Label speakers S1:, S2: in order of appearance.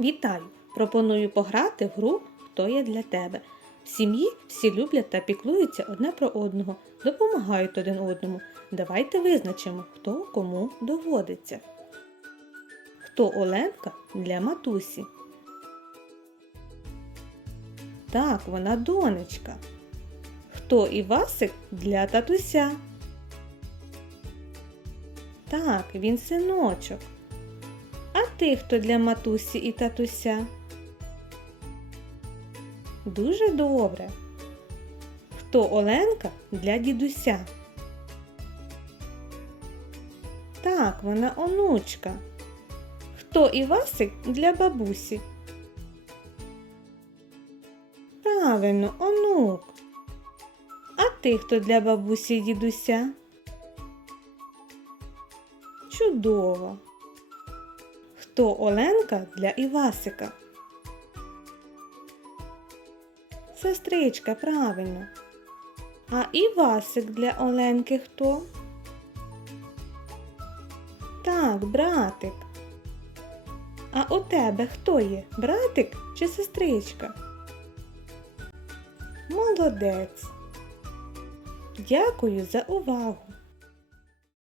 S1: Вітаю! Пропоную пограти в гру Хто є для тебе. В сім'ї всі люблять та піклуються одне про одного, допомагають один одному. Давайте визначимо, хто кому доводиться. Хто Оленка для матусі? Так, вона донечка. Хто Івасик для татуся? Так, він синочок. А ти хто для матусі і татуся? Дуже добре. Хто Оленка для дідуся? Так, вона онучка. Хто Івасик для бабусі? Правильно, онук. А ти хто для бабусі і дідуся? Чудово. Хто Оленка для Івасика? Сестричка, правильно. А Івасик для Оленки хто? Так, братик. А у тебе хто є? Братик чи сестричка? Молодець. Дякую за увагу.